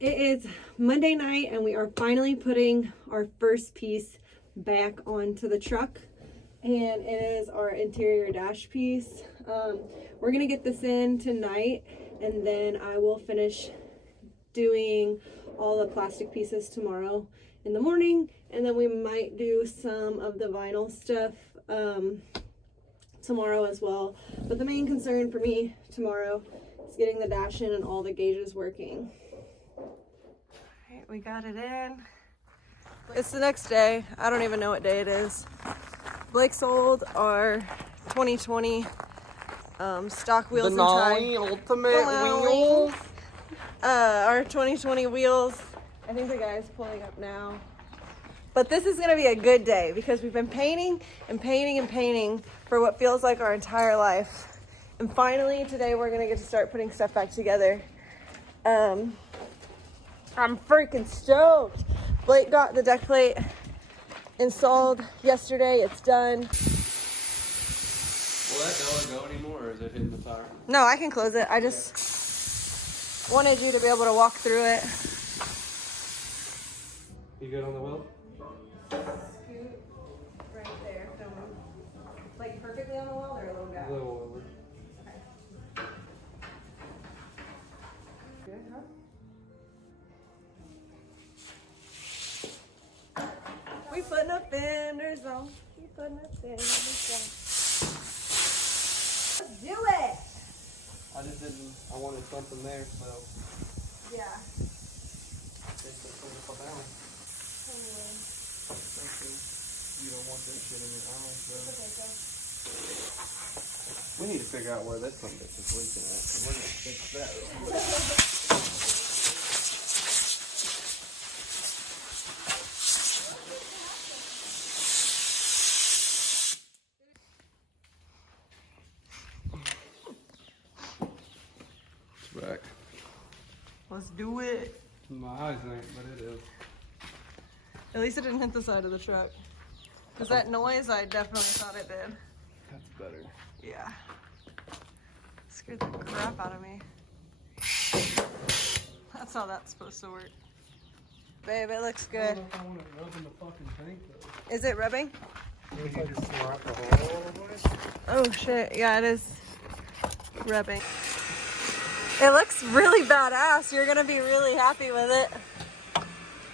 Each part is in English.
It is Monday night and we are finally putting our first piece back onto the truck, and it is our interior dash piece. We're gonna get this in tonight and then I will finish doing all the plastic pieces tomorrow in the morning, and then we might do some of the vinyl stuff tomorrow as well. But the main concern for me tomorrow is getting the dash in and all the gauges working. Alright, we got it in. It's the next day. I don't even know what day it is. Blake sold our 2020 stock wheels and tires. Ultimate wheels. Our 2020 wheels. I think the guy's pulling up now. But this is gonna be a good day because we've been painting and painting and painting for what feels like our entire life. And finally today we're gonna get to start putting stuff back together. I'm freaking stoked. Blake got the deck plate installed yesterday. It's done. Will that door go anymore, or is it hitting the tire? No, I can close it. I just wanted you to be able to walk through it. You good on the wheel? Scoot right there. Don't move. Like perfectly on the wall or a little gap? A little over. Okay. Good, huh? We putting up fenders on. We putting up fenders on. Let's do it! I just didn't, I wanted something there, so. Yeah. It's just going to fall down. Thank you. You don't want this shit in your eyes, though. Okay, go. We need to figure out where this one bitch is leaking at, so we're going to fix that real quick. Back. Let's do it. My eyes ain't, but it is. At least it didn't hit the side of the truck. Because that noise, I definitely thought it did. That's better. Yeah. Scared the crap out of me. That's how that's supposed to work. Babe, it looks I good. don't know if I want to rub in the fucking tank, though. Is it rubbing? You just slap the hole all the way? Oh shit, yeah, it is rubbing. It looks really badass. You're gonna be really happy with it.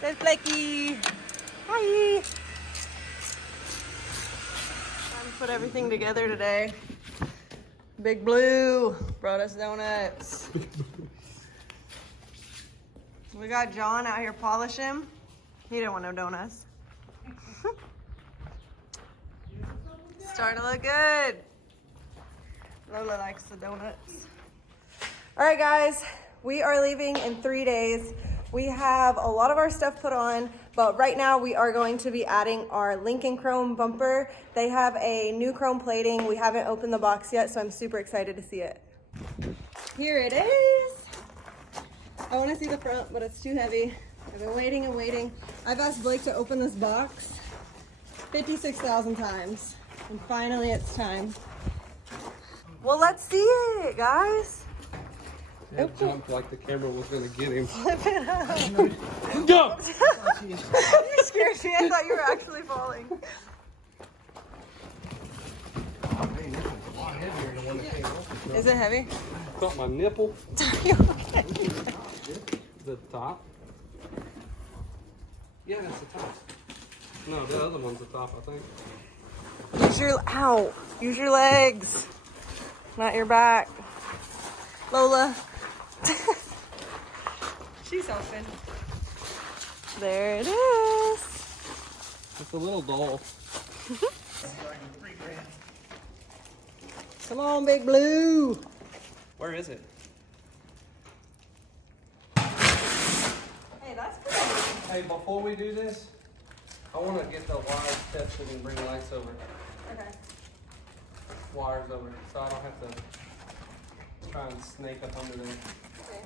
There's Blakey. Hi. Time to put everything together today. Big Blue brought us donuts. We got John out here polishing. He didn't want no donuts. Starting to look good. Lola likes the donuts. All right, guys, we are leaving in 3 days. We have a lot of our stuff put on, but right now we are going to be adding our Lincoln Chrome bumper. They have a new chrome plating. We haven't opened the box yet, so I'm super excited to see it. Here it is. I want to see the front, but it's too heavy. I've been waiting and waiting. I've asked Blake to open this box 56,000 times, and finally it's time. Well, let's see it, guys. It jumped like the camera was going to get him. Flip it up. Go! You scared me. I thought you were actually falling. Man, this is a lot heavier than the one that came off. Is it heavy? Caught my nipple. Are you okay? The top? Yeah, that's the top. No, the other one's the top, I think. Use your legs, not your back. Lola. She's helping. There it is. It's a little dull. Come on, Big Blue. Where is it? Hey, that's pretty. Hey, before we do this, I want to get the wires tested and bring lights over. Okay. Wires over, so I don't have to try and snake up under there. Okay.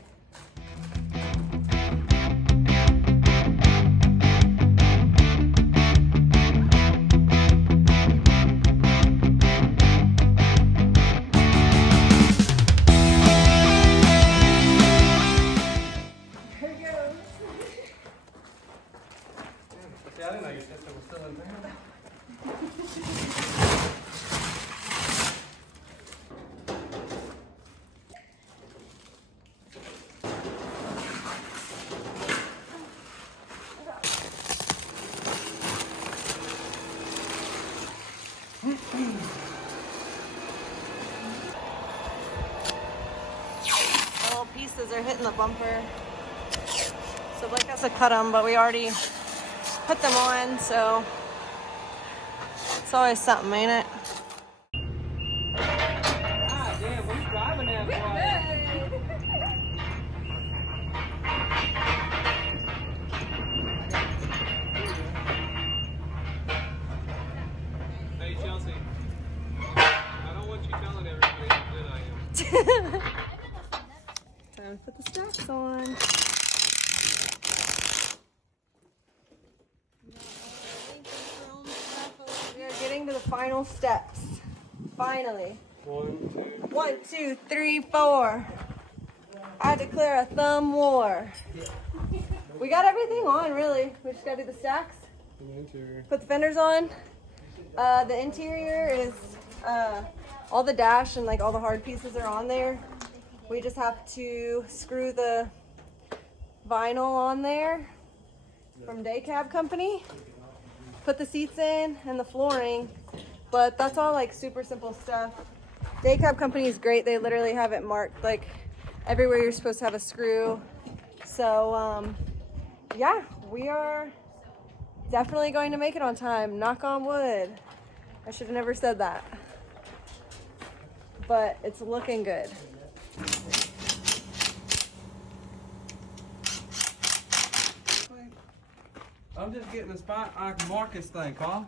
Here we go. I didn't know your sister was still in town. The little pieces are hitting the bumper. So Blake has to cut them, but we already put them on, so it's always something, ain't it? God damn, who's driving that boy? Hey Chelsea, I don't want you telling everybody how good I am. Time to put the stacks on. We are getting to the final steps. Finally. 1, 2, 3, 4. I declare a thumb war. We got everything on, really. We just gotta do the stacks. Put the fenders on. The interior is all the dash and like all the hard pieces are on there. We just have to screw the vinyl on there from Day Cab Company. Put the seats in and the flooring, but that's all like super simple stuff. Day Cab Company is great. They literally have it marked like everywhere you're supposed to have a screw. So yeah, we are definitely going to make it on time. Knock on wood. I should have never said that, but it's looking good. I'm just getting a spot I can mark this thing, Paul.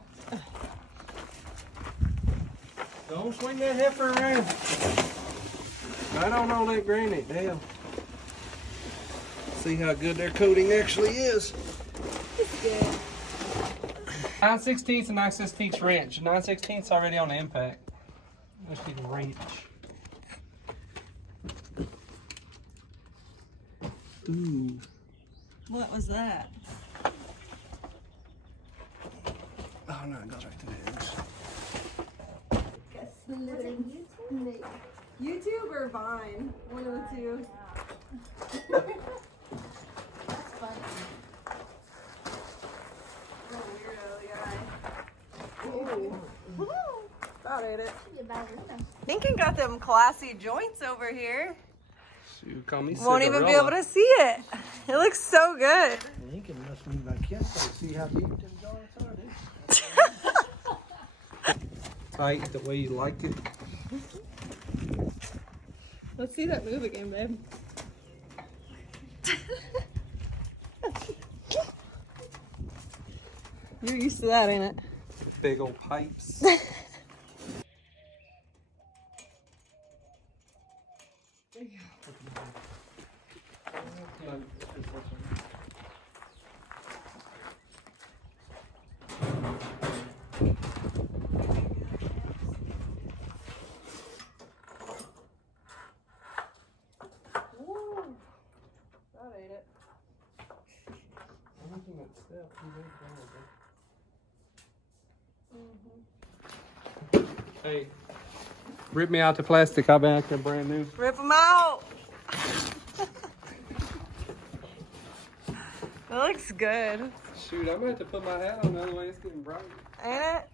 Don't swing that heifer around. I don't know that granite, damn. See how good their coating actually is. It's good. 9/16 and 9/16 wrench. 9/16 already on the impact. Let's get a wrench. Ooh. What was that? Oh no, it goes right to the edge. YouTube or Vine? One of the two. That's funny. What a weirdo guy. Ooh. That ate it. Should be a ballerina. Lincoln got them classy joints over here. You call me Won't even be able to see it. It looks so good. Lincoln must be like yesterday. See how deep them joints are, dude? Tight the way you like it. Let's see that move again, babe. You're used to that, ain't it? The big old pipes. Woo. That ate it. Hey, rip me out the plastic. I'll be out there brand new. Rip them out. It looks good, Shoot, I'm gonna have to put my hat on the other way. It's getting bright. ain't it?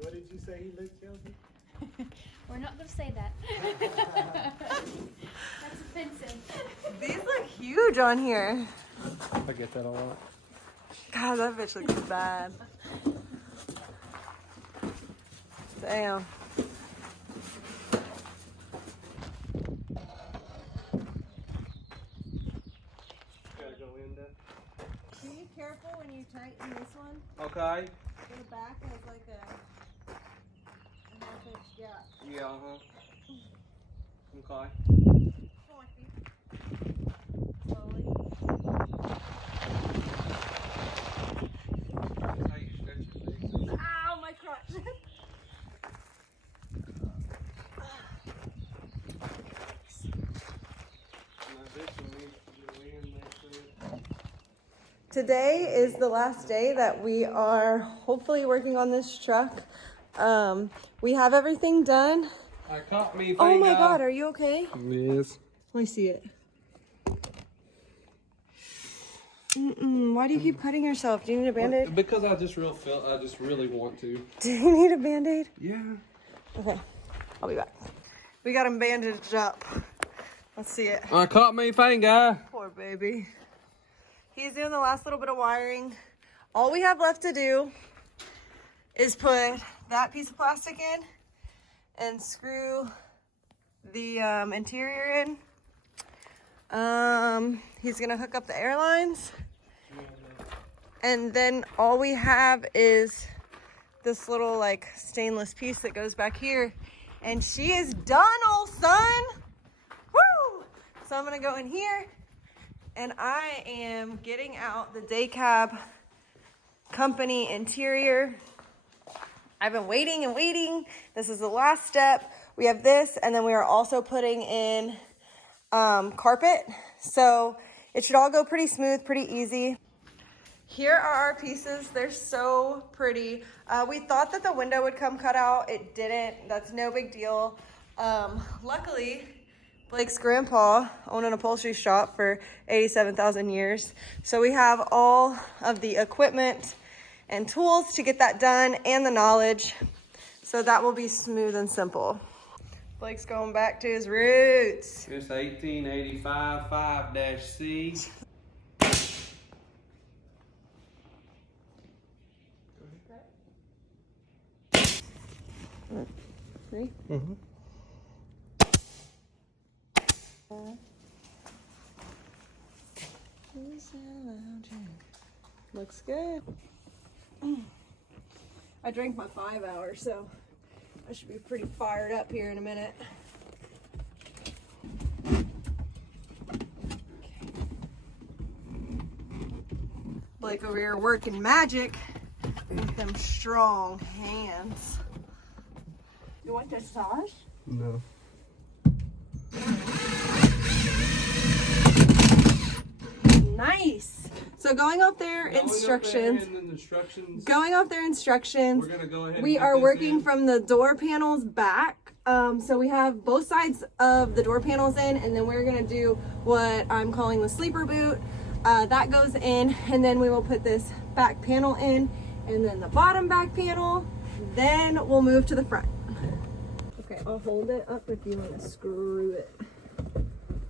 What did you say he looked, Chelsea? We're not going to say that. That's offensive. These look huge on here. I get that a lot. God, that bitch looks bad. Damn. Gotta go in there. Be careful when you tighten this one. Okay. The back has like a half-inch gap. Yeah, uh-huh. Okay. Slowly. That's how you stretch your legs. Ow, my crotch. today is the last day that we are hopefully working on this truck. We have everything done. I caught me. Oh my God, are you okay? Yes. Let me see it. Why do you keep cutting yourself? Do you need a Band-Aid? Because I just really want to. Do you need a Band-Aid? Yeah. Okay, I'll be back. We got him bandaged up. Let's see it. I caught me finger. Poor baby. He's doing the last little bit of wiring. All we have left to do is put that piece of plastic in and screw the interior in. He's gonna hook up the airlines. And then all we have is this little like stainless piece that goes back here. And she is done, old son. Woo! So I'm gonna go in here and I am getting out the day cab company interior. I've been waiting and waiting. This is the last step. We have this, and then we are also putting in carpet. So it should all go pretty smooth, pretty easy. Here are our pieces. They're so pretty. We thought that the window would come cut out. It didn't. That's no big deal. Luckily, Blake's grandpa owned an upholstery shop for 87,000 years. So we have all of the equipment and tools to get that done and the knowledge. So that will be smooth and simple. Blake's going back to his roots. It's 1885 5-C. Ready? Mm-hmm. Looks good. I drank my 5 hours, so I should be pretty fired up here in a minute. Blake over here working magic with them strong hands. You want this sauce? No. Nice. So going off their instructions. Going off their instructions. We're gonna go ahead. We are working from the door panels back. So we have both sides of the door panels in, and then we're gonna do what I'm calling the sleeper boot. That goes in, and then we will put this back panel in, and then the bottom back panel. Then we'll move to the front. Okay, I'll hold it up if you want to screw it.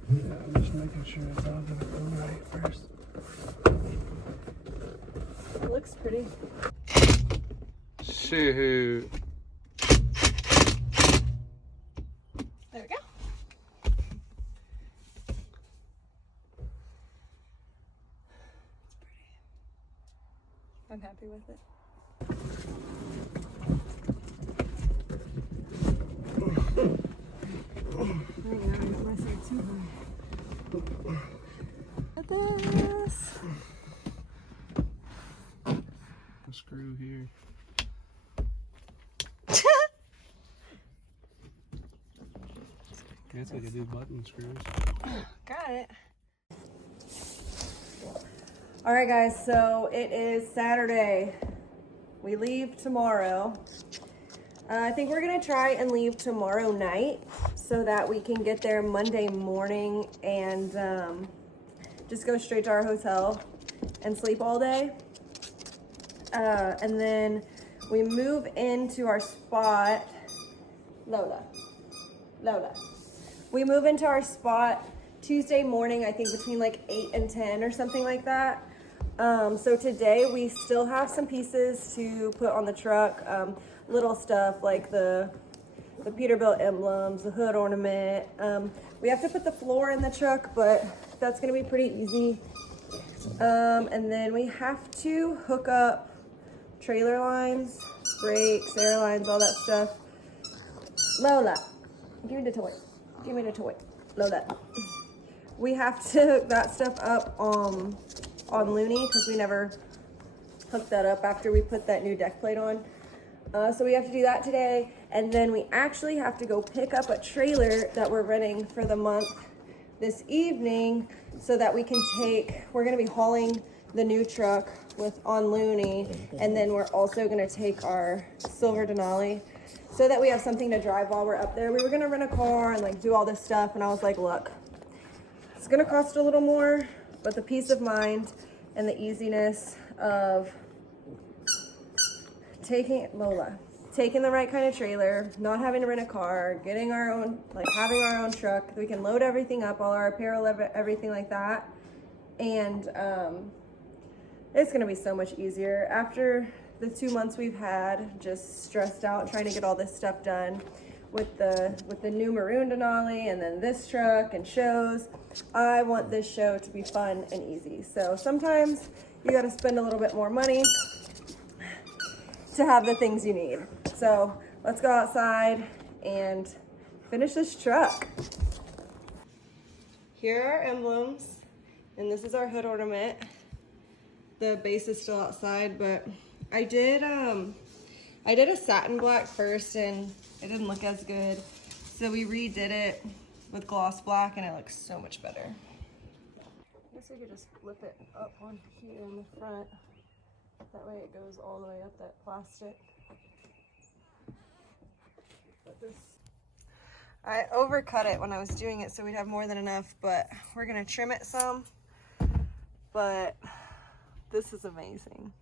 Yeah, I'm just making sure it's all gonna go right first. It looks pretty. Shoot. There we go. It's pretty. I'm happy with it. Look at this. The screw here. That's what you do, button screws. Got it. All right, guys, so it is Saturday. We leave tomorrow. I think we're gonna try and leave tomorrow night so that we can get there Monday morning and just go straight to our hotel and sleep all day. And then we move into our spot. Lola. We move into our spot Tuesday morning, I think between like 8 and 10 or something like that. So today we still have some pieces to put on the truck. Little stuff like the Peterbilt emblems, the hood ornament. We have to put the floor in the truck, but that's gonna be pretty easy. And then we have to hook up trailer lines, brakes, air lines, all that stuff. Lola, give me the toy. Give me the toy. Lola. We have to hook that stuff up on Looney because we never hooked that up after we put that new deck plate on. So we have to do that today, and then we actually have to go pick up a trailer that we're renting for the month this evening so that we can we're gonna be hauling the new truck on Looney, and then we're also gonna take our silver Denali so that we have something to drive while we're up there. We were gonna rent a car and like do all this stuff, and I was like, look, it's gonna cost a little more, but the peace of mind and the easiness of taking the right kind of trailer, not having to rent a car, getting our own, like having our own truck, we can load everything up, all our apparel, everything like that, and it's gonna be so much easier after the 2 months we've had just stressed out trying to get all this stuff done with the new maroon Denali and then this truck and shows. I want this show to be fun and easy. So sometimes you got to spend a little bit more money to have the things you need. So let's go outside and finish this truck. Here are our emblems, and this is our hood ornament. The base is still outside, but I did a satin black first and it didn't look as good. So we redid it with gloss black and it looks so much better. I guess we could just flip it up on here in the front. That way it goes all the way up that plastic. But this, I overcut it when I was doing it so we'd have more than enough, but we're gonna trim it some. But this is amazing.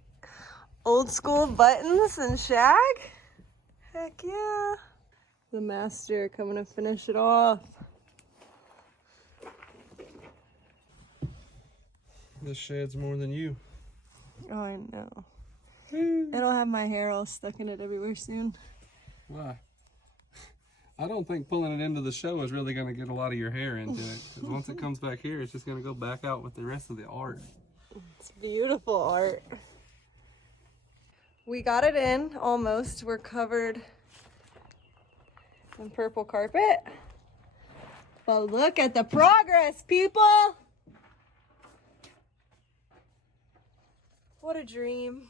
Old school buttons and shag. Heck yeah. The master coming to finish it off. This sheds more than you. Oh, I know. It'll have my hair all stuck in it everywhere soon. Why? I don't think pulling it into the show is really going to get a lot of your hair into it. Because once it comes back here, it's just going to go back out with the rest of the art. It's beautiful art. We got it in almost. We're covered in purple carpet. But look at the progress, people! What a dream.